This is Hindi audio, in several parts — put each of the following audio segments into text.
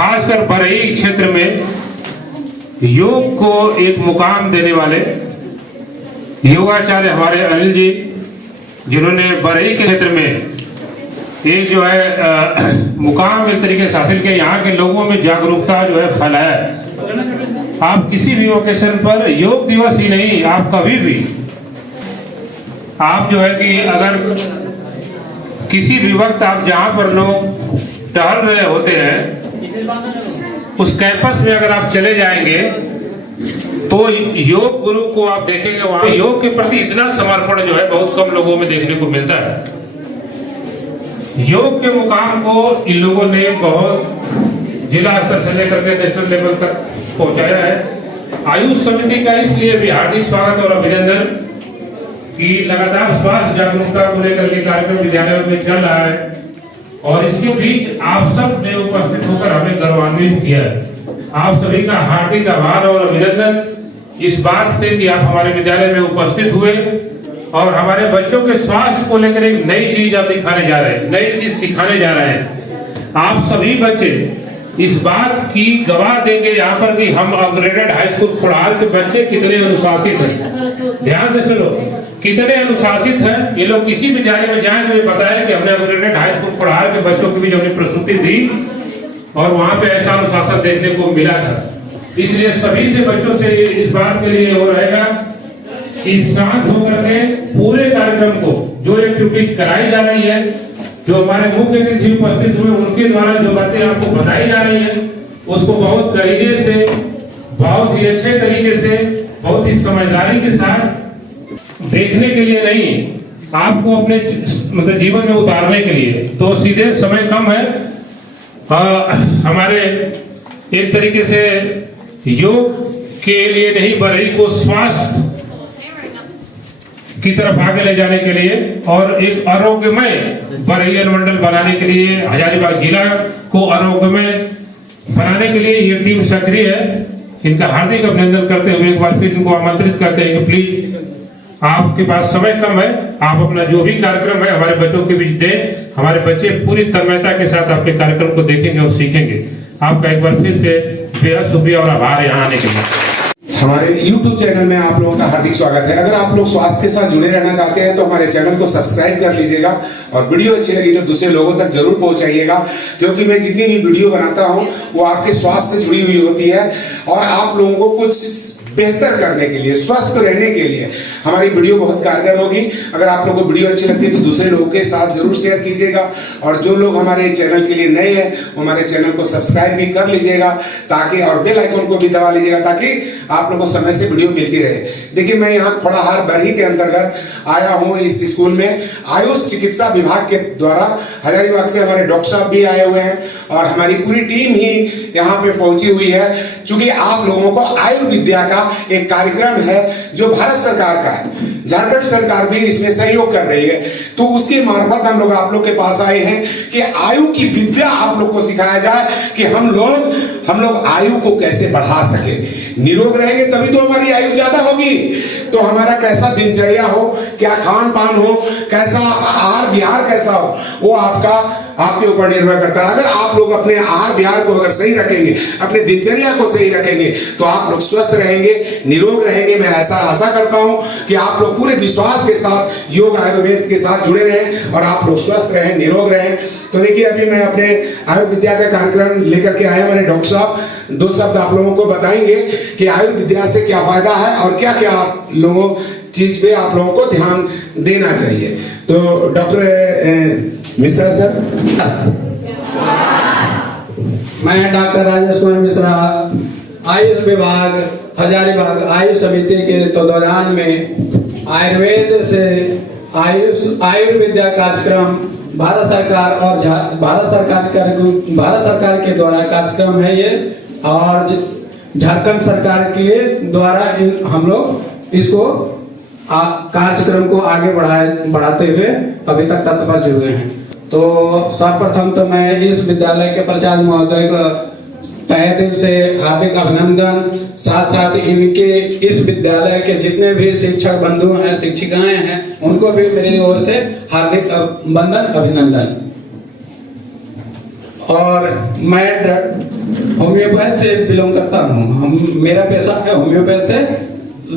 खासकर बरही क्षेत्र में योग को एक मुकाम देने वाले योगाचार्य हमारे अनिल जी, जिन्होंने बरही के क्षेत्र में एक जो है मुकाम एक तरीके से हासिल किया, यहाँ के लोगों में जागरूकता जो है फैलाया है। आप किसी भी ओकेशन पर, योग दिवस ही नहीं, आप कभी भी आप जो है कि अगर किसी भी वक्त आप जहाँ पर लोग टहल रहे होते हैं उस कैंपस में अगर आप चले जाएंगे तो योग गुरु को आप देखेंगे, वहाँ योग के प्रति इतना समर्पण जो है बहुत कम लोगों में देखने को मिलता है। योग के मुकाम को इन लोगों ने बहुत जिला स्तर से लेकर के नेशनल लेवल तक पहुंचाया है। आयुष समिति का इसलिए भी हार्दिक स्वागत और अभिनंदन कि लगातार स्वास्थ्य जागरूकता को लेकर के कार्यक्रम विद्यालयों में चल रहा है और इसके बीच आप सब ने उपस्थित होकर हमें गौरवान्वित किया है। आप सभी का हार्दिक आभार और अभिनंदन इस बात से कि आप हमारे विद्यालय में उपस्थित हुए और हमारे बच्चों के स्वास्थ्य को लेकर एक नई चीज आप दिखाने जा रहे हैं, नई चीज सिखाने जा रहे हैं। आप सभी बच्चे इस बात की गवाह देंगे यहाँ पर कि हम अपग्रेडेड हाई स्कूल खुड़ार के बच्चे कितने अनुशासित हैं। ध्यान से सुनो, कितने अनुशासित हैं ये लोग। किसी विद्यालय में जाए तो ये बताया कि हमने अपग्रेडेड हाई स्कूल खुड़ार के बच्चों की भी हमने प्रस्तुति दी और वहां पे ऐसा अनुशासन देखने को मिला था। इसलिए सभी से बच्चों से इस बात के लिए हो रहेगा कि शांत होकर के पूरे कार्यक्रम को जो एक्टिविटी कराई जा रही है, जो हमारे मुख्य अतिथि उपस्थित हुए उनके द्वारा जो बातें आपको बताई जा रही है, उसको बहुत करीने से, बहुत ही अच्छे तरीके से, बहुत ही समझदारी के साथ देखने के लिए नहीं, आपको अपने मतलब जीवन में उतारने के लिए। तो सीधे समय कम है, हमारे एक तरीके से योग के लिए नहीं बरही को स्वास्थ्य की तरफ आगे ले जाने के लिए और एक आरोग्यमय बरही अनुमंडल बनाने के लिए, हजारीबाग जिला को आरोग्यमय बनाने के लिए ये टीम सक्रिय है। इनका हार्दिक अभिनंदन करते हुए एक बार फिर इनको आमंत्रित करते हैं कि प्लीज, आपके पास समय कम है, आप अपना जो भी कार्यक्रम है हमारे बच्चों के बीच दें। हमारे बच्चे पूरी तन्मयता के साथ आपके कार्यक्रम को देखेंगे और सीखेंगे। आपका एक बार फिर से बेहद शुक्रिया और आभार यहाँ आने के लिए। हमारे YouTube चैनल में आप लोगों का हार्दिक स्वागत है। अगर आप लोग स्वास्थ्य के साथ जुड़े रहना चाहते हैं तो हमारे चैनल को सब्सक्राइब कर लीजिएगा और वीडियो अच्छी लगी तो दूसरे लोगों तक जरूर पहुंचाइएगा, क्योंकि मैं जितनी भी वीडियो बनाता हूं वो आपके स्वास्थ्य से जुड़ी हुई होती है और आप लोगों को कुछ बेहतर करने के लिए, स्वस्थ रहने के लिए हमारी वीडियो बहुत कारगर होगी। अगर आप लोगों को वीडियो अच्छी लगती है तो दूसरे लोगों के साथ जरूर शेयर कीजिएगा और जो लोग हमारे चैनल के लिए नए हैं हमारे चैनल को सब्सक्राइब भी कर लीजिएगा ताकि, और बेल आइकन को भी दबा लीजिएगा ताकि आप लोगों को समय से वीडियो मिलती रहे। देखिए, मैं यहाँ खोड़ाहार बरही के अंतर्गत आया हूँ। इस स्कूल में आयुष चिकित्सा विभाग के द्वारा हजारीबाग से हमारे डॉक्टर साहब भी आए हुए हैं और हमारी पूरी टीम ही यहाँ पे पहुंची हुई है। चूंकि आप लोगों को आयुर्विद्या का एक कार्यक्रम है जो भारत सरकार का है, झारखंड सरकार भी इसमें सहयोग कर रही है, तो उसके मार्फत हम लोग आप लोग के पास आए हैं कि आयु की विद्या आप लोग को सिखाया जाए कि हम लोग आयु को कैसे बढ़ा सके। निरोग रहेंगे तभी तो हमारी आयु ज्यादा होगी। तो हमारा कैसा दिनचर्या हो, क्या खान पान हो, कैसा आहार विहार कैसा हो, वो आपके ऊपर निर्भर करता है। अगर आप लोग अपने आहार विहार को अगर सही रखेंगे, अपने दिनचर्या को सही रखेंगे तो आप लोग स्वस्थ रहेंगे, निरोग रहेंगे। मैं ऐसा आशा करता हूं कि आप लोग पूरे विश्वास के साथ योग आयुर्वेद के साथ जुड़े रहें और आप लोग स्वस्थ रहें, निरोग रहें। तो देखिए, अभी मैं अपने आयुर्विद्या का कार्यक्रम लेकर के आया। हमारे डॉक्टर साहब दो शब्द आप लोगों को बताएंगे कि आयुर्विद्या से क्या फायदा है और क्या क्या आप लोगों चीज पे आप लोगों को ध्यान देना चाहिए। तो डॉक्टर मिश्रा सर। मैं डॉक्टर राजेश कुमार मिश्रा, आयुष विभाग हजारीबाग आयुष समिति के तत्वाधान में आयुर्वेद से आयुर्विद्या कार्यक्रम भारत सरकार और भारत सरकार के द्वारा कार्यक्रम है ये, और झारखंड सरकार के द्वारा हम लोग इसको कार्यक्रम को आगे बढ़ाते हुए अभी तक तत्पर हुए हैं। तो सर्वप्रथम तो मैं इस विद्यालय के प्राचार्य महोदय को तहे दिल से हार्दिक अभिनंदन, साथ साथ इनके इस विद्यालय के जितने भी शिक्षक बंधु हैं, शिक्षिकाएं हैं, उनको भी मेरी ओर से हार्दिक वंदन अभिनंदन। और मैं होम्योपैथ से बिलोंग करता हूँ। मेरा पेशा है होम्योपैथ से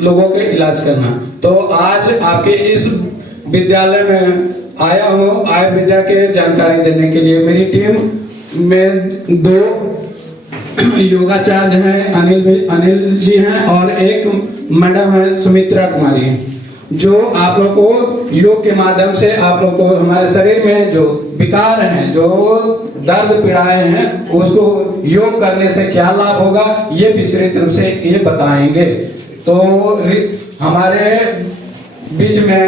लोगों के इलाज करना। तो आज आपके इस विद्यालय में आया हूँ आयुर्विद्या के जानकारी देने के लिए। मेरी टीम में 2 योगाचार्य हैं, अनिल जी हैं, और एक मैडम है सुमित्रा कुमारी, जो आप लोग को योग के माध्यम से आप लोग को हमारे शरीर में जो विकार हैं, जो दर्द पीड़ाएं हैं, उसको योग करने से क्या लाभ होगा ये विस्तृत रूप से ये बताएंगे। तो हमारे बीच में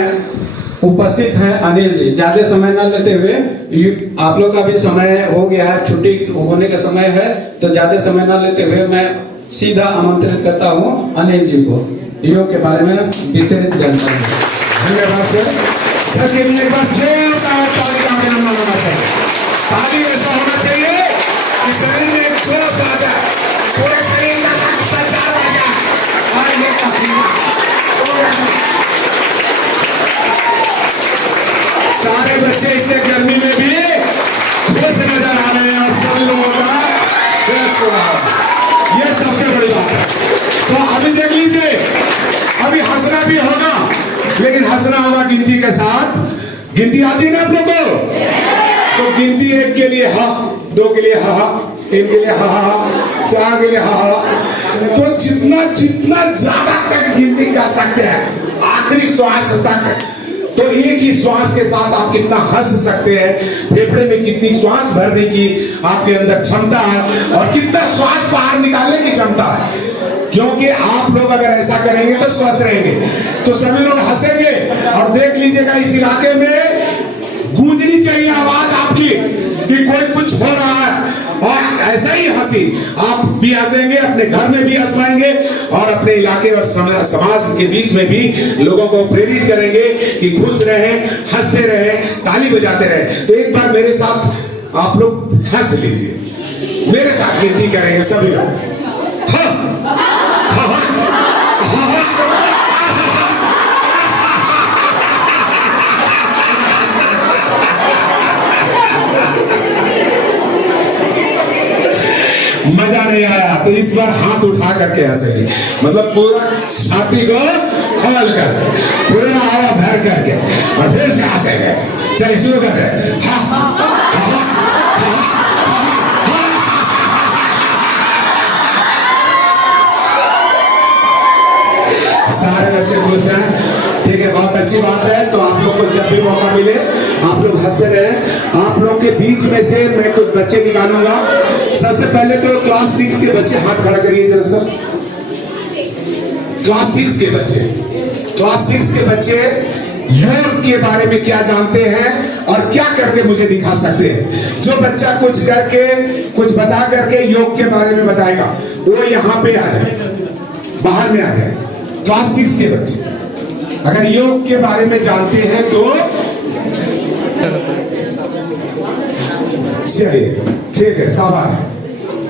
उपस्थित हैं अनिल जी। ज्यादा समय न लेते हुए, आप लोग का भी समय हो गया है, छुट्टी होने का समय है, तो ज्यादा समय न लेते हुए मैं सीधा आमंत्रित करता हूँ अनिल जी को योग के बारे में विस्तृत जानकारी। धन्यवाद सर। सर के लिए एक बार जोरदार ताली का आंदोलन होना चाहिए। ताली ऐसा होना चाहिए कि शरीर में एक जोश आ जाए, पूरे शरीर का रक्त संचार हो जाए और ये पसीना सारे बच्चे इतने गर्मी में भी खुश नजर आ रहे हैं और सब लोगों का बेस्ट हो रहा है। ये सबसे बड़ी बात है। तो अभी देख लीजिए, अभी हंसना भी होगा, लेकिन हंसना होगा गिनती के साथ। गिनती आती है ना आप लोगों को? तो गिनती 1 के लिए हा, 2 के लिए हा, 3 के लिए हा, 4 के लिए हा। तो जितना जितना ज्यादा तक गिनती कर सकते हैं आखिरी श्वास तक, तो एक ही श्वास के साथ आप कितना हंस सकते हैं, फेफड़े में कितनी श्वास भरने की आपके अंदर क्षमता है और कितना श्वास बाहर निकालने की क्षमता है। क्योंकि आप लोग अगर ऐसा करेंगे तो स्वस्थ रहेंगे, तो सभी लोग हंसेंगे। और देख लीजिएगा इस इलाके में गूंजनी चाहिए आवाज आपकी कि कोई कुछ हो रहा है, और ऐसा ही हंसी आप भी हंसेंगे, अपने घर में भी हंसवाएंगे और अपने इलाके और समाज के बीच में भी लोगों को प्रेरित करेंगे कि खुश रहें, हंसते रहें, ताली बजाते रहें। तो एक बार मेरे साथ आप लोग हंस लीजिए, मेरे साथ गिनती करेंगे सभी लोग। मजा नहीं आया तो इस बार हाथ उठा करके हंसेंगे, मतलब पूरा छाती को खोल कर, पूरा हवा भर करके और फिर से हंसेंगे। चलिए शुरू करते हैं। सारे बच्चे खुश हैं, ठीक है, बहुत अच्छी बात है। तो आप लोग को जब भी मौका मिले आप लोग हंसते रहें। आप लोग के बीच में से मैं कुछ बच्चे निकालूंगा। सबसे पहले तो क्लास 6 के बच्चे हाथ खड़ा करिए जरा सर। क्लास 6 के बच्चे, क्लास 6 के बच्चे योग के बारे में क्या जानते हैं और क्या करके मुझे दिखा सकते हैं। जो बच्चा कुछ करके, कुछ बता करके योग के बारे में बताएगा वो यहाँ पे आ जाए, बाहर में आ जाए। क्लास 6 के बच्चे अगर योग के बारे में जानते हैं तो चलिए, ठीक है, शाबाश।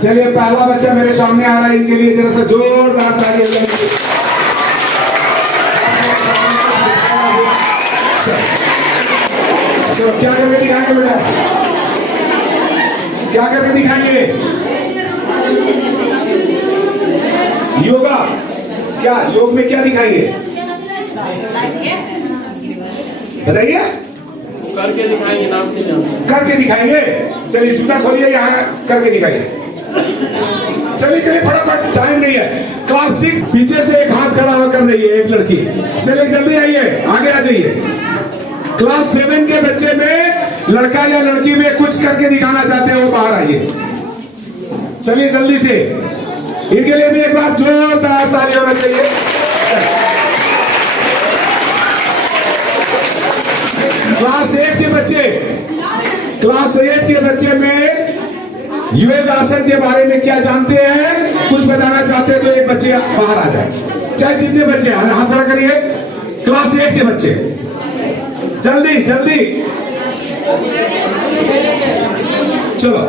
चलिए पहला बच्चा मेरे सामने आ रहा है, इनके लिए जरा सा जोरदार ताली। चलो क्या करके दिखाएंगे बेटा, क्या करके दिखाएंगे? योगा, क्या योग में क्या दिखाएंगे बताइए? करके दिखाएंगे, नाम नहीं जानते। करके दिखाएंगे। चलिए जूता खोलिए, यहाँ करके दिखाइए। चलिए चलिए फटाफट, टाइम नहीं है। क्लास 6 पीछे से एक हाथ खड़ा होकर रही है एक लड़की। चलिए जल्दी आइए, आगे आ जाइए। क्लास 7 के बच्चे में लड़का या लड़की में कुछ करके दिखाना चाहते हैं वो बाहर आइए। चलिए जल्दी से, इनके लिए भी एक बार जोरदार ताली होना चाहिए। क्लास 8 के बच्चे, क्लास 8 के बच्चे में योग आसन के बारे में क्या जानते हैं, कुछ बताना चाहते हैं तो एक बच्चे बाहर आ जाए, चाहे जितने बच्चे हैं। हाथ खड़ा करिए। क्लास 8 के बच्चे जल्दी जल्दी, चलो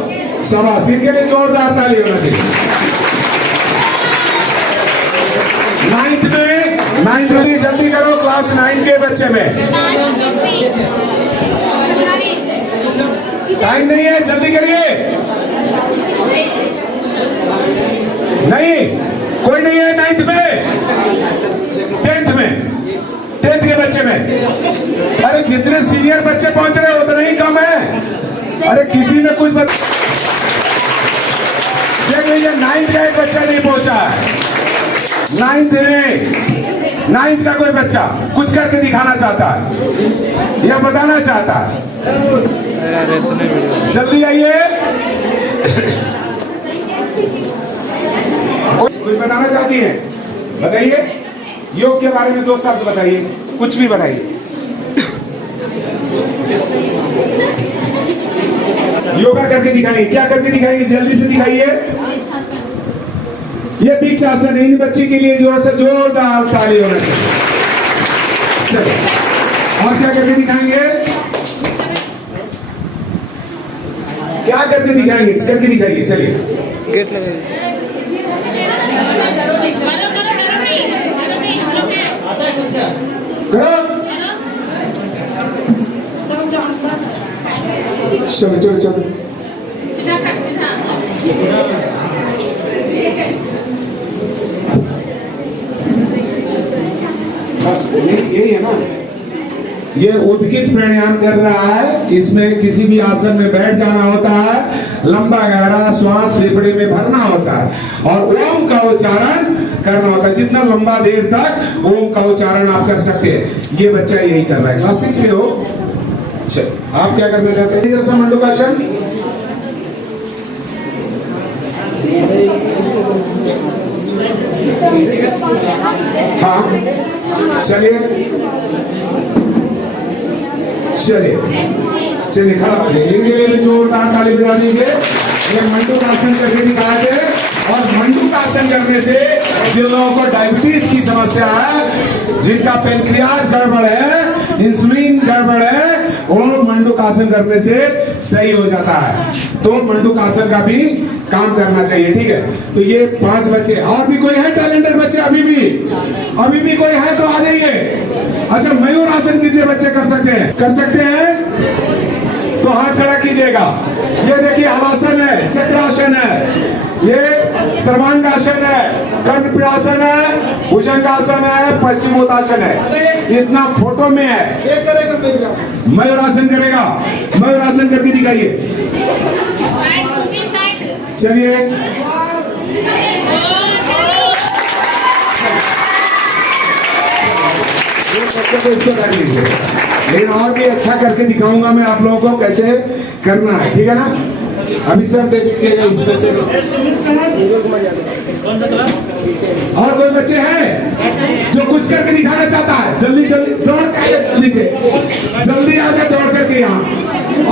शाबाश, इनके लिए जोरदार ताली होना चाहिए। 9th में, 9th जल्दी जल्दी करो। क्लास 9 के बच्चे में टाइम नहीं है, जल्दी करिए। नहीं, कोई नहीं है 9th में, 10th में, 10th के बच्चे में। अरे जितने सीनियर बच्चे पहुंच रहे उतना ही कम है। अरे किसी में कुछ देख लीजिए, 9th का एक बच्चा नहीं पहुंचा है। 9th का कोई बच्चा कुछ करके दिखाना चाहता है या बताना चाहता है, जल्दी आइए। कुछ बताना चाहती हैं, बताइए। योग के बारे में 2 शब्द बताइए, कुछ भी बताइए। योगा करके दिखाइए, क्या करके दिखाइए, जल्दी से दिखाइए। ये वृक्ष आसन है, इन बच्चे के लिए जोरदार ताली होना चाहिए। और क्या करके दिखाएंगे, क्या करके दिखाएंगे, करके दिखाइए, चलिए। चलो चलो चलो, बस यही है ना। ये उद्गित प्राणायाम कर रहा है, इसमें किसी भी आसन में बैठ जाना होता है, लंबा गहरा श्वास फेफड़े में भरना होता है और ओम का उच्चारण करना होता है। जितना लंबा देर तक ओम का उच्चारण आप कर सकते हैं, ये बच्चा यही कर रहा है। क्लास 6 में हो। चल, आप क्या करना चाहते हैं? जैसा मंडूकासन, हाँ चलिए चलिए चलिए, खड़ा हो जाइए। इनके लिए भी जोरदार ताली बजा दीजिए। ये मंडूकासन करके दिखाए थे, और मंडूकासन करने से जिन लोगों को डायबिटीज की समस्या है, जिनका पेनक्रियाज गड़बड़ है, इंसुलिन गड़बड़ है, वो मंडूकासन करने से सही हो जाता है। तो मंडूकासन का भी काम करना चाहिए, ठीक है। तो ये 5 बच्चे, और भी कोई है टैलेंटेड बच्चे? अभी भी कोई है तो आ जाइए। अच्छा, मयूर आसन कितने बच्चे कर सकते हैं? कर सकते हैं तो हाथ खड़ा कीजिएगा। ये देखिए, हलासन है, चक्रासन है, ये सर्वांगासन है, कर्णपीड़ासन है, भुजंगासन है, पश्चिमोत्तासन है। इतना फोटो में है। मयूरासन करेगा, मयूरासन करके दिखाइए। चलिए, इसको रख लीजिए, लेकिन और भी अच्छा करके दिखाऊंगा मैं आप लोगों को कैसे करना है, ठीक है ना। अभी सर देख लीजिएगा इसमें से। और कोई बच्चे हैं जो कुछ करके दिखाना चाहता है? जल्दी जल्दी दौड़ के, जल्दी से जल्दी आ जाए दौड़ करके यहाँ।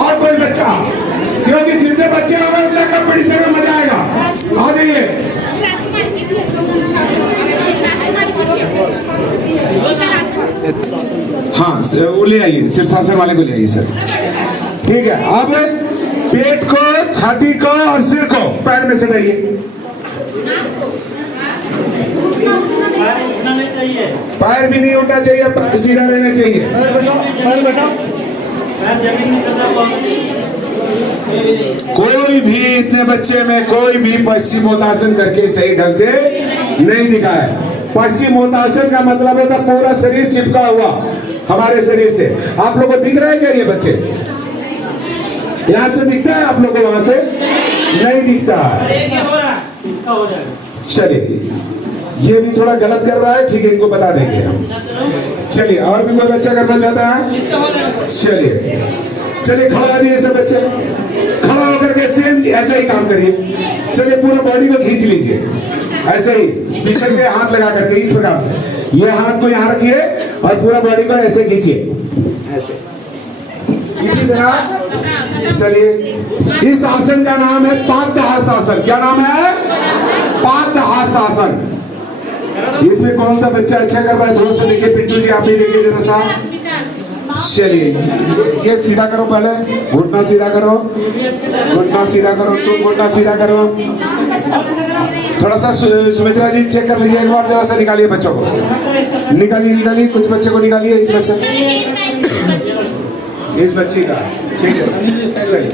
और कोई बच्चा? क्योंकि जितने बच्चे होंगे उतना कंपटीशन में मजा आएगा। आ जाइए। हाँ, वो ले आइए, शीर्षासन वाले को ले आइए सर। ठीक है, अब पेट को, छाती को और सिर को पैर में से लाइए। पैर भी नहीं उठना चाहिए, पैर सीधा रहना चाहिए। कोई भी इतने बच्चे में कोई भी पश्चिमोत्तासन करके सही ढंग से नहीं दिखा है। पश्चिमोत्तासन का मतलब होता पूरा शरीर चिपका हुआ हमारे शरीर से। आप लोगों को दिख रहा है क्या ये बच्चे? यहाँ से दिखता है आप लोगों को, वहां से नहीं दिखता है। चलिए, ये भी थोड़ा गलत कर रहा है, ठीक है, इनको बता देंगे हम। चलिए, और भी कोई बच्चा करना चाहता है? चलिए चलिए, खड़ा हो जाइए सब बच्चे, खड़ा होकर के सेम ऐसा ही काम करिए। चलिए, पूरा बॉडी को खींच लीजिए, ऐसे ही पीछे से हाथ लगा करके, इस प्रकार से। ये हाथ को यहाँ रखिए और पूरा बॉडी को ऐसे खींचिए, ऐसे, इसी तरह। चलिए, इस आसन का नाम है पादहस्तासन। क्या नाम है? पादहस्तासन। इसमें कौन सा बच्चा अच्छा कर रहा है? थोड़ा सा देखिए, पिंटू जी आप भी देखिए जरा सा। चलिए, ये सीधा करो, पहले घुटना सीधा करो, घुटना सीधा करो, तुम घुटना सीधा करो। थोड़ा सा सुमित्रा जी चेक कर लीजिए एक बार, जरा सा निकालिए बच्चों को, निकालिए निकालिए, कुछ बच्चे को निकालिए इसमें से। इस बच्ची का, ठीक है चलिए।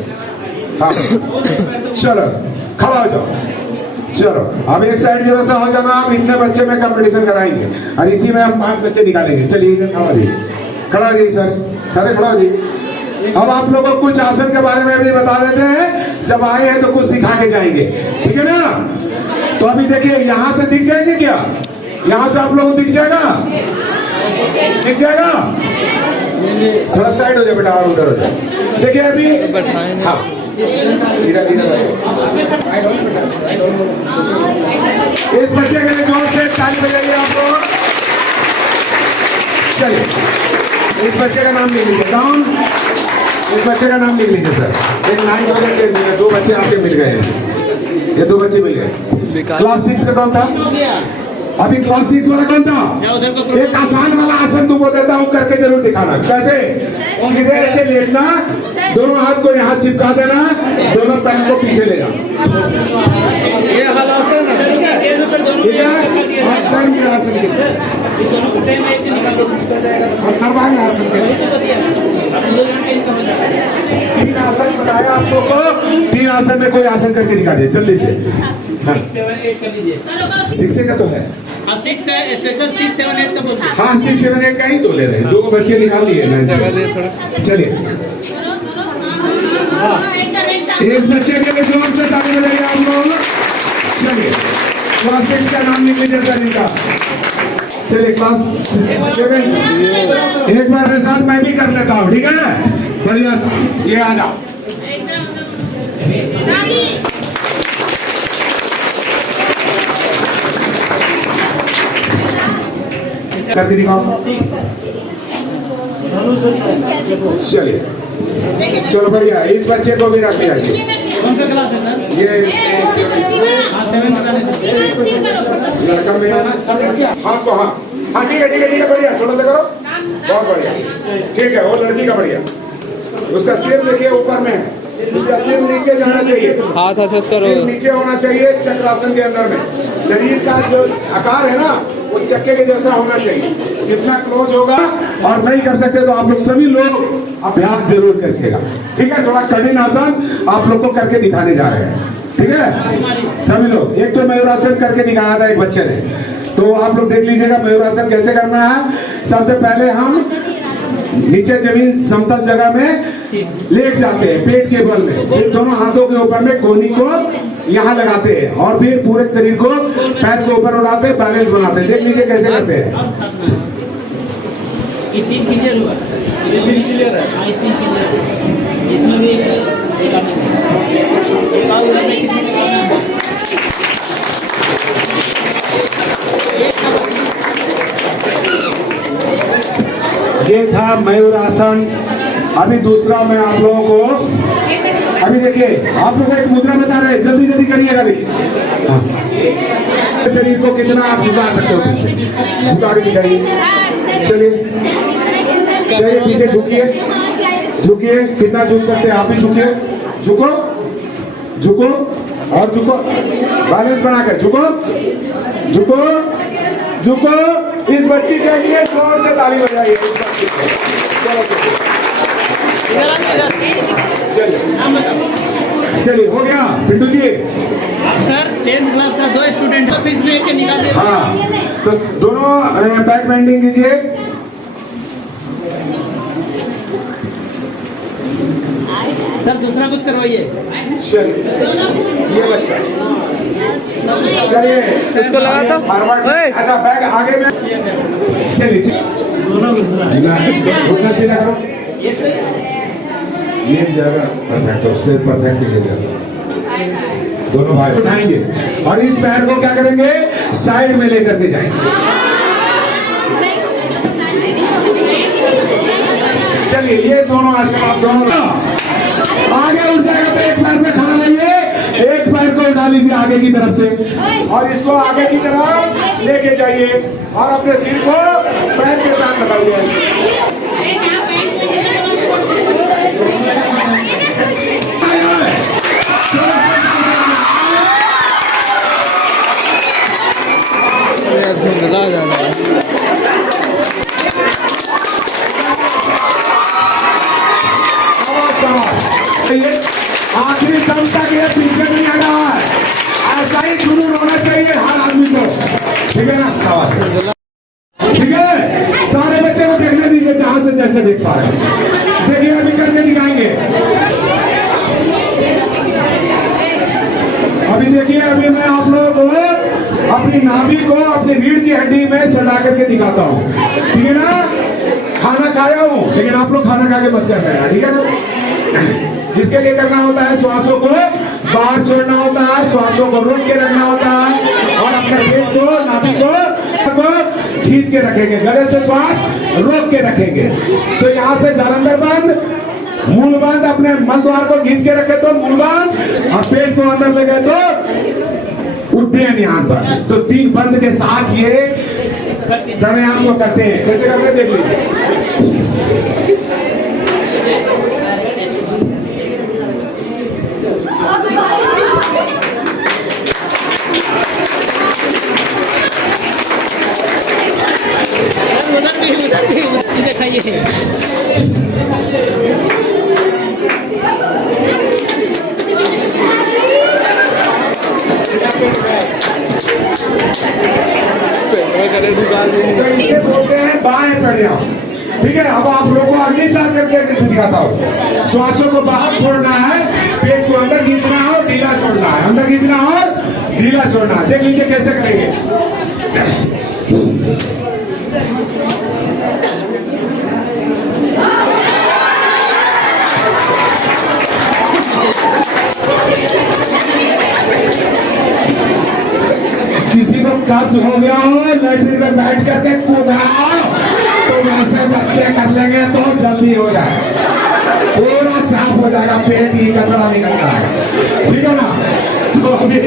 हाँ चलो खड़ा हो जाओ, चलो अब एक साइड जरा सा हो जाना। आप इतने बच्चे में कंपटीशन कराएंगे और इसी में हम 5 बच्चे निकालेंगे। चलिए इधर खड़ा हो जाइए, खड़ा हो जाइए सर, सारे खड़ा हो जाइए। अब आप लोगों को कुछ आसन के बारे में भी बता देते हैं, जब आए हैं तो कुछ सिखा के जाएंगे, ठीक है ना। तो अभी देखिए यहाँ से दिख जाएंगे क्या, यहाँ से आप लोगों को दिख जाएगा, दिख जाएगा। थोड़ा साइड हो जाए बेटा और उधर हो जाए। देखिए अभी हाँ इधर इस बच्चे के लिए जोर से ताली बजाइए आप लोग। चलिए इस बच्चे का नाम लिख लीजिए, कौन, इस बच्चे का नाम लिख लीजिए सर। एक 9 वाले के 2 बच्चे आपके मिल गए हैं, ये 2 बच्चे मिल गए। क्लास 6 का कौन था अभी, क्लास 6 वाला कौन था। एक आसान वाला आसन तुमको देता हूँ, करके जरूर दिखाना। कैसे, सीधे ऐसे लेटना, दोनों हाथ को यहाँ चिपका देना, दोनों पैर को पीछे ले जाना। ये हलासन है, ठीक है। आसन और सर्वांग आसन के 3 आसन बताया आप लोग को। 3 आसन में कोई आसन करके दिखा दे जल्दी से। 6, 7, 8 कर लीजिए। 6 का तो है, 6 का स्पेशल 6, 7, 8 का बोलिए। हाँ 6, 7, 8 का ही तो ले रहे हैं। 2 बच्चे निकाल लिए। चलिए इस बच्चे के लिए जोर से ताली बजाइए आप लोग। चलिए क्लास 6 का नाम लिख लीजिए सर इनका। चलिए क्लास 7 एक बार के साथ मैं भी कर लेता हूँ, ठीक है। बढ़िया सा ये आ जाओ। करके दिखाओ। चलिए चलो बढ़िया, इस बच्चे को भी रख लिया। कौन सा क्लास है सर? ये लड़का में हाँ को हाँ ठीक है ठीक है ठीक है, बढ़िया, थोड़ा सा करो, बहुत बढ़िया, ठीक है। वो लड़की का बढ़िया, उसका सिर देखिए ऊपर में है, उसका सिर नीचे जाना चाहिए, हाथ ऐसे करो, सिर नीचे होना चाहिए चक्रासन के अंदर में। शरीर का जो आकार है ना वो चक्के के जैसा होना चाहिए, जितना क्लोज होगा। और नहीं कर सकते तो आप लोग सभी लोग अभ्यास जरूर करिएगा, ठीक है। थोड़ा कठिन आसन आप लोग को करके दिखाने जा रहे हैं, ठीक है सभी लोग। एक तो मयूरासन करके दिखाया था एक बच्चे ने, तो आप लोग देख लीजिएगा मयूरासन कैसे करना है। सबसे पहले हम नीचे जमीन समतल जगह में लेट जाते हैं पेट के बल में, फिर दोनों हाथों के ऊपर में कोहनी को यहाँ लगाते हैं और फिर पूरे शरीर को पैर के ऊपर उड़ाते हैं, बैलेंस बनाते हैं। देख लीजिए कैसे करते हैं। ये 3 क्लियर हुआ, ये 3 क्लियर है। हाँ 3 क्लियर है, इसमें भी एक और उधर में किसी ने ये था मयूरासन। अभी दूसरा मैं आप लोगों को, अभी देखिए आप लोग एक मुद्रा बता रहे हैं, जल्दी जल्दी करिएगा। देखिए हाँ। शरीर को कितना आप झुका सकते हो, पीछे झुका के दिखाइए। चलिए चलिए पीछे झुकिए, झुकिए, कितना झुक सकते हैं आप भी झुकिए, झुको झुको और झुको, बैलेंस बनाकर झुको झुको झुको। इस बच्ची के लिए जोर से ताली बजाइए। चलिए हो गया Pintu ji. Sir 10th class का 2 स्टूडेंट का फीस में के निकाल दे। हाँ तो दोनों बैक बेंडिंग कीजिए। सर दूसरा कुछ करवाइए। चलिए ये बच्चा, चलिए इसको लगा था। अच्छा बैग आगे में, चलिए घुटना सीधा करो, ये जगह परफेक्ट और सिर परफेक्ट ये जगह। दोनों भाई उठाएंगे और इस पैर को क्या करेंगे, साइड में लेकर के जाएंगे। चलिए ये दोनों आसन आप दोनों आगे उठ जाएगा तो एक पैर में खड़ा रहिए, एक पैर को उठा लीजिए आगे की तरफ से और इसको आगे की तरफ लेके जाइए और अपने सिर को पैर के साथ लगाइए ऐसे। धुंधला जा रहा है। भाई जुनून होना चाहिए हर आदमी को, ठीक है ना? शाबाश, ठीक है। सारे बच्चे को देखने दीजिए जहां से जैसे देख पा रहे हैं। देखिए अभी करके दिखाएंगे। अभी देखिए, अभी मैं आप लोगों को अपनी नाभि को अपनी रीढ़ की हड्डी में सटा करके दिखाता हूँ, ठीक है ना? खाना खाया हूँ, लेकिन आप लोग खाना खा के मत करना, ठीक है ना? इसके लिए करना होता है, श्वासों को बाहर छोड़ना होता है, श्वासों को रोक के रखना होता है और अपने पेट को, नाभि को खींच के रखेंगे, गले से श्वास रोक के रखेंगे। तो यहाँ से जालंधर बंद, मूल बंद, अपने मल द्वार को खींच के रखे तो मूल बंद, और पेट को अंदर ले गए तो उद्यान यहाँ पर। तो 3 बंद के साथ ये प्राणायाम को करते हैं। कैसे करते हैं देख लीजिए। उधर भी दिखाइए। तो इसे बोलते हैं बाएं प्राणायाम, ठीक है? अब आप लोगों को अगली साल करके दिखाता हूँ। श्वासों को बाहर छोड़ना है, पेट को अंदर खींचना है और ढीला छोड़ना है, अंदर खींचना और ढीला छोड़ना है। देख लीजिए कैसे करेंगे। किसी को कब्ज हो गया हो, लैट्रिन में बैठ करके कूदा तो वैसे बच्चे कर लेंगे तो जल्दी हो जाए, पूरा साफ हो जाएगा, पेट ही कचरा निकलता है, ठीक है ना? तो अभी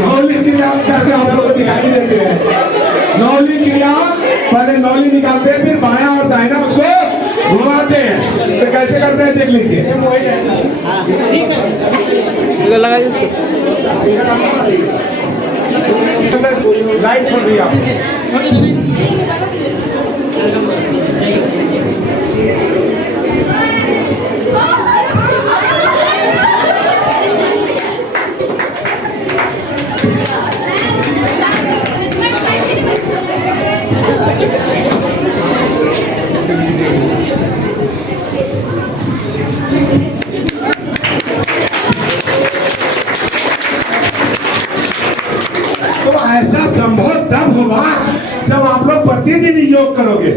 नौली क्रिया करके आप लोगों को दिखाई देते हैं। नौली क्रिया, पहले नौली निकालते हैं, फिर बायां और दाहिना उसको घुमाते हैं। तो कैसे करते हैं देख लीजिए। लगाइए उसको। लाइट छोड़ दिया। ऐसा संभव तब होगा जब आप लोग प्रतिदिन योग करोगे।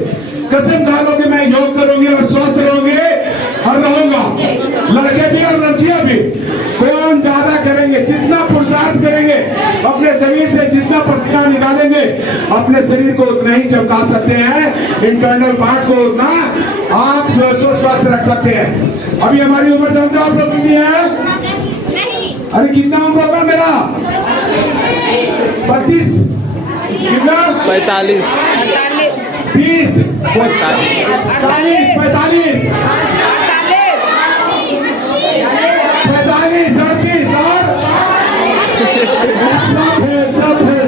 कसम खा लो कि मैं योग करूंगी और स्वस्थ रहोगे और रहूंगा, लड़के भी और लड़कियां भी। कौन ज्यादा करेंगे, जितना पुरुषार्थ करेंगे, अपने शरीर से जितना पसीना निकालेंगे, अपने शरीर को उतना ही चमका सकते हैं, इंटरनल पार्ट को उतना आप जो है सो स्वस्थ रख सकते हैं। अभी हमारी उम्र जानते हो आप लोग कितनी है? अरे कितना उम्र होगा मेरा? 32, कितना? 45, 30, 40, 40, 45, 45, 38 और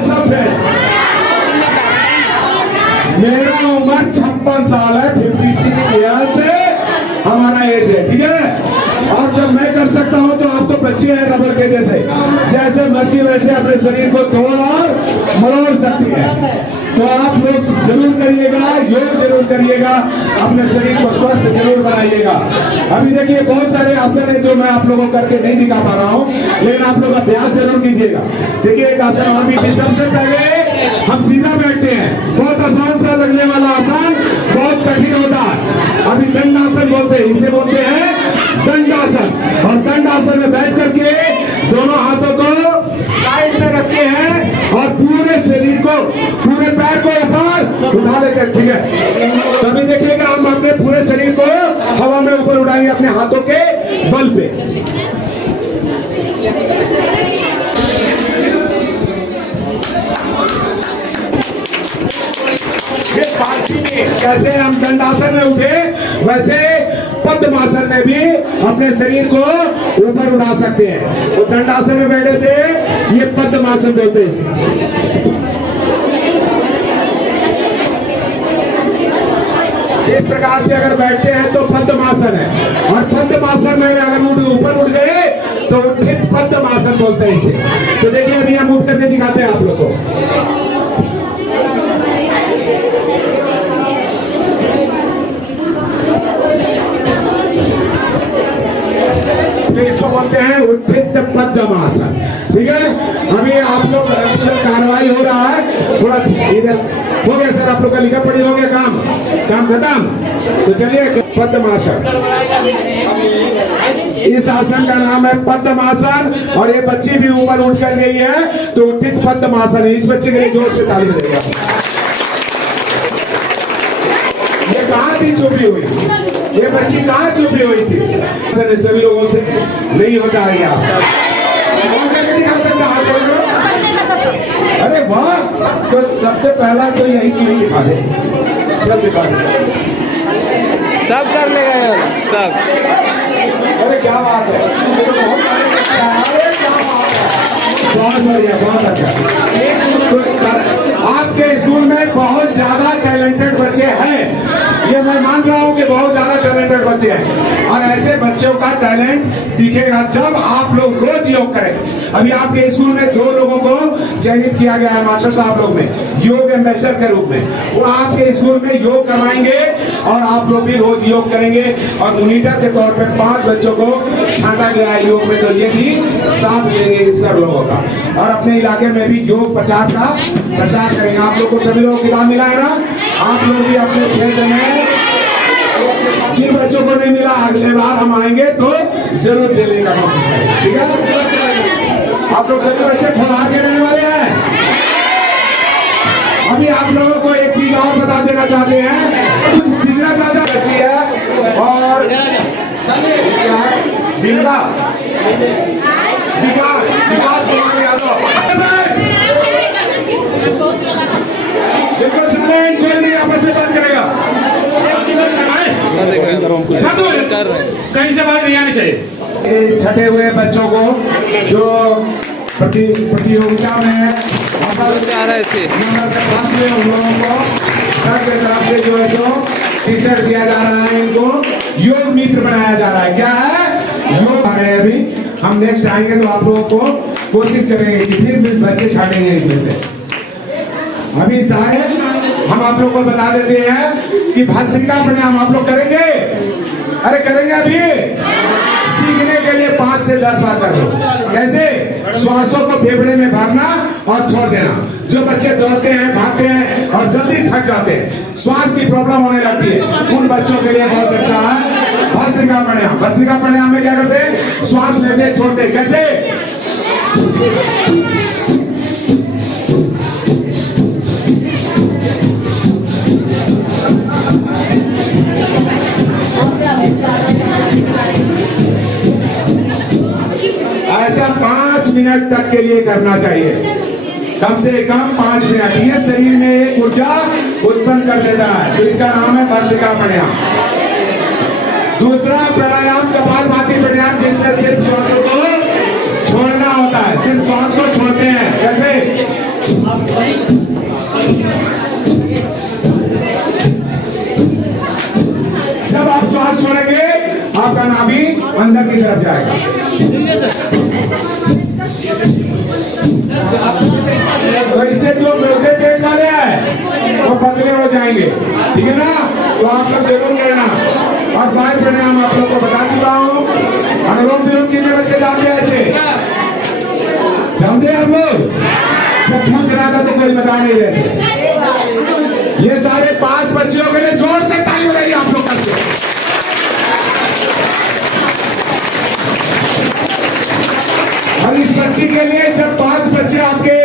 सब है। मेरा उम्र 56 साल है, 56 ईयर्स से हमारा एज है, ठीक है? और जब मैं कर सकता हूं तो आप तो बच्चे हैं रबर के जैसे मर्जी वैसे अपने शरीर को तोड़ और मरोड़ सकती है। तो आप लोग जरूर करिएगा, योग जरूर करिएगा, अपने शरीर को स्वस्थ जरूर बनाइएगा। अभी देखिए बहुत सारे आसन है जो मैं आप लोगों को करके नहीं दिखा पा रहा हूँ, लेकिन आप लोग अभ्यास जरूर कीजिएगा। देखिए एक आसन अभी सबसे पहले हम सीधा बैठते हैं, बहुत आसान सा लगने वाला आसन बहुत कठिन होता है। अभी दंडासन बोलते हैं, इसे बोलते हैं दंडासन। और दंडासन में बैठ करके दोनों हाथों को साइड में रखते हैं और पूरे शरीर को, पूरे पैर को ऊपर उठा लेते हैं, ठीक है? तभी देखिएगा हम अपने पूरे शरीर को हवा में ऊपर उठाएंगे अपने हाथों के बल पे। जैसे हम दंडासन में उठे वैसे पद्मासन में भी अपने शरीर को ऊपर उठा सकते हैं। वो दंडासन में बैठे थे, ये पद्मासन बोलते हैं इसे। इस प्रकार से अगर बैठते हैं तो पद्मासन है, और पद्मासन में अगर ऊपर उठ गए तो उत्थित पद्मासन बोलते हैं इसे। तो देखिए अभी हम उठ करके दिखाते हैं आप लोग को। तो इसको बोलते हैं उत्थित पद्मासन। ठीक है, अभी आप लोग कार्रवाई हो रहा है, थोड़ा इधर हो गया सर, आप लोग का लिखा पढ़ी हो गया, काम खत्म। तो चलिए पद्मासन, इस आसन का नाम है पद्मासन। और ये बच्ची भी ऊपर उठ कर गई है, तो उत्थित पद्मासन है। इस बच्चे के लिए जोर से ताली बजाइए। ये कहाँ थी छुपी हुई, ये बच्ची कहाँ छुपी हुई थी? सभी लोगों से नहीं होता है यहाँ। अरे वाह, तो सबसे पहला तो यही क्यों दिखा दे, चल दिखा दे, सब कर लेगा यार, सब। अरे क्या बात है, बहुत बढ़िया, बहुत अच्छा। तो आपके स्कूल में बहुत ज्यादा टैलेंटेड बच्चे हैं, ये मैं मान रहा हूँ कि बहुत ज्यादा टैलेंटेड बच्चे हैं। और ऐसे बच्चों का टैलेंट दिखेगा जब आप लोग रोज योग करें। अभी आपके स्कूल में 2 लोगों को चयनित किया गया है मास्टर साहब लोग में, योग एम्बेसडर के रूप में। वो आपके स्कूल में योग करवाएंगे और आप लोग भी रोज योग करेंगे। और मॉनिटर के तौर पे 5 बच्चों को छांटा गया है योग में, तो ये भी साथ लेंगे सर लोगों का। और अपने इलाके में भी योग प्रचार का प्रसार करेंगे। आप लोग को सभी लोगों को किताब मिला है ना? आप लोग भी अपने क्षेत्र में जिन बच्चों को नहीं मिला, अगले बार हम आएंगे तो जरूर देने का कोशिश करेंगे। ठीक है, आप लोग सभी बच्चे फुलहार के रहने वाले हैं। अभी आप लोगों को एक चीज और बता देना चाहते हैं, कुछ सीखना चाहते हैं बच्ची है। और विकास बिल्कुल साइलेंट, कोई नहीं आपस में बात करेगा। कहीं से बात नहीं आनी चाहिए। छठे हुए बच्चों को जो प्रतियोगिता में आ रहे थे, उन लोगों को सर के तरफ से जो है सो टी-शर्ट दिया जा रहा है, इनको योग मित्र बनाया जा रहा है। क्या है, योग आ रहे हैं। अभी हम नेक्स्ट आएंगे तो आप लोगों को कोशिश करेंगे कि फिर बच्चे छाटेंगे इसमें से। अभी सारे हम आप लोग को बता देते हैं कि भस्त्रिका प्राणायाम आप लोग करेंगे। अरे करेंगे, अभी सीखने के लिए 5 से 10 बार कर लो। कैसे? श्वासों को फेफड़े में भरना और छोड़ देना। जो बच्चे दौड़ते हैं, भागते हैं और जल्दी थक जाते हैं, श्वास की प्रॉब्लम होने लगती है, उन बच्चों के लिए बहुत अच्छा है भस्त्रिका प्राणायाम। भस्त्रिका प्राणायाम में क्या करते हैं? श्वास लेते छोड़ते। कैसे? ऐसा 5 मिनट तक के लिए करना चाहिए, कम से कम 5 मिनट। ये शरीर में एक ऊर्जा उत्पन्न कर देता है, तो इसका नाम है भस्त्रिका प्राणायाम। दूसरा प्राणायाम कपालभाति प्राणायाम, जिसमें सिर्फ श्वासों को छोड़ना होता है, सिर्फ श्वास को छोड़ते हैं। कैसे? जब आप श्वास छोड़ेंगे आपका नाभि अंदर की तरफ जाएगा। तो इससे जो मोटे पेट वाले हैं वो पतले हो जाएंगे। ठीक है ना? तो आप लोग जरूर लेना। और वायु प्राणायाम आप लोग को बता चुका हूँ। अनुलोम विलोम कितने बच्चे जानते हैं? ऐसे जानते हैं आप लोग? जब पूछ रहा था तो कोई बता नहीं रहे थे। ये सारे 5 बच्चों के लिए जोर से ताली बजाइए आप लोग करके। और इस बच्ची के लिए जब 5 बच्चे आपके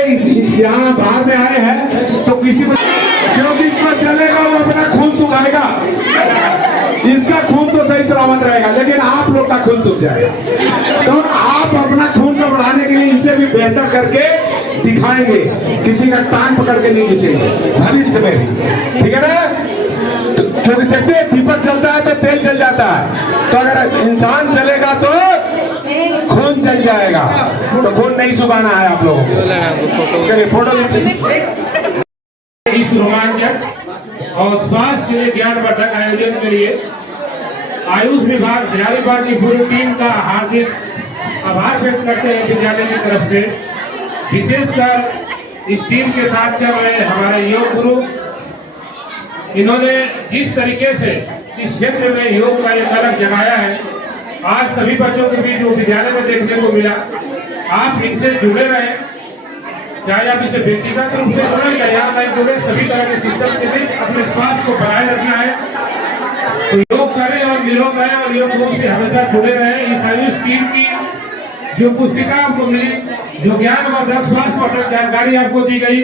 यहाँ बाहर में आए हैं तो किसी क्योंकि जो चलेगा वो अपना खून सुखाएगा, इसका खून तो सही सलामत रहेगा, लेकिन आप लोग का खून सूख जाएगा। तो आप अपना खून को बढ़ाने के लिए इनसे भी बेहतर करके दिखाएंगे, किसी का टांग पकड़ के नहीं खींचेंगे भविष्य में भी। ठीक है ना? क्योंकि देखते हैं दीपक जलता है तो तेल जल जाता है, तो अगर इंसान चलेगा तो खून जल जाएगा। तो खून नहीं सुखाना है आप लोगों को। चलिए फोटो लीजिए। इस रोमांचक और स्वास्थ्य के लिए ज्ञानवर्धक आयोजन के लिए आयुष विभाग हजारीबाग की पूरी टीम का हार्दिक आभार व्यक्त करते हैं विद्यालय की तरफ से, विशेषकर इस टीम के साथ चल रहे हमारे योग गुरु। इन्होंने जिस तरीके से इस क्षेत्र में योग का एक अलग जगाया है, आज सभी बच्चों के बीच जो विद्यालय में देखने को मिला। आप इनसे जुड़े रहे, चाहे आप इसे व्यक्तिगत रूप से जुड़े या यहाँ जुड़े, सभी तरह के सिस्टम के बीच अपने स्वास्थ्य को बनाए रखना है। तो योग करें और निरोग रहें और योग रूप से हमेशा जुड़े रहें। इस आयुष टीम की जो पुस्तिका आपको मिली, जो ज्ञानवर्धक स्वास्थ्य जानकारी आपको दी गई,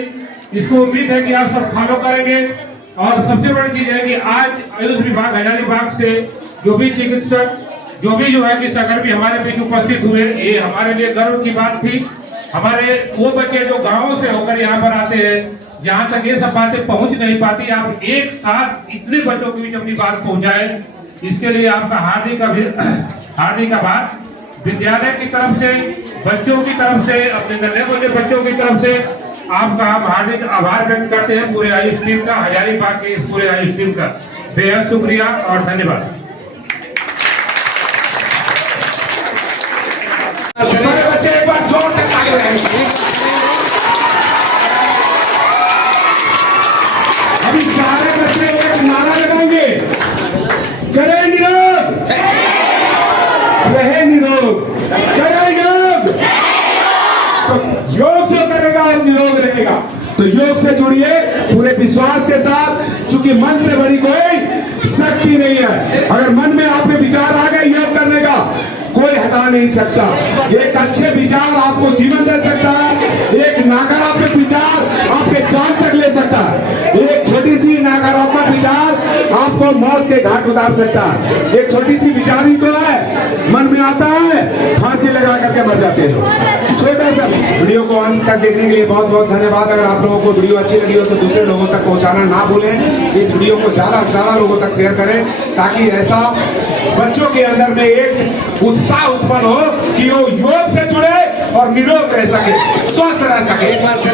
इसको उम्मीद है कि आप सब फॉलो करेंगे। और सबसे बड़ी चीज है कि आज आयुष विभाग हजारी बाग से जो भी चिकित्सक, जो भी जो है कि सहकर्मी हमारे बीच उपस्थित हुए, ये हमारे लिए गर्व की बात थी। हमारे वो बच्चे जो गांवों से होकर यहाँ पर आते हैं, जहाँ तक ये सब बातें पहुँच नहीं पाती, आप एक साथ इतने बच्चों के बीच अपनी बात पहुँचाए, इसके लिए आपका हार्दिक आभार। विद्यालय की तरफ से, बच्चों की तरफ से, अपने नन्हे मुन्ने बच्चों की तरफ से आपका हम हार्दिक आभार व्यक्त करते हैं। पूरे आयुष टीम का, हजारीबाग के इस पूरे आयुष टीम का बेहद शुक्रिया और धन्यवाद। सारे बच्चे एक बार जोर से ताली बजाएंगे। अभी सारे बच्चे एक नारा लगाएंगे, करें निरोग, रहे निरोग, करें योग। तो योग जो करेगा और निरोग रहेगा। तो योग से जुड़िए पूरे विश्वास के साथ, क्योंकि मन से बड़ी कोई शक्ति नहीं है। अगर मन में आपके विचार आ गए योग करने का, कोई हटा नहीं सकता। एक अच्छे विचार आपको जीवन दे सकता है, एक नकारात्मक विचार आपके जान तक ले सकता है, एक छोटी सी नकारात्मक विचार आपको मौत के घाट उतार सकता है। एक छोटी सी विचार ही तो है, मन में आता है, फांसी लगा करके मर जाते हैं। छोटा सा वीडियो को अंत तक देखने के लिए बहुत बहुत धन्यवाद। अगर आप लोगों को वीडियो अच्छी लगी हो तो दूसरे लोगों तक पहुंचाना ना भूलें। इस वीडियो को ज्यादा से ज्यादा लोगों तक शेयर करें, ताकि ऐसा बच्चों के अंदर में एक उत्साह उत्पन्न हो कि वो योग से जुड़े और निरोग रह सके, स्वस्थ रह सके।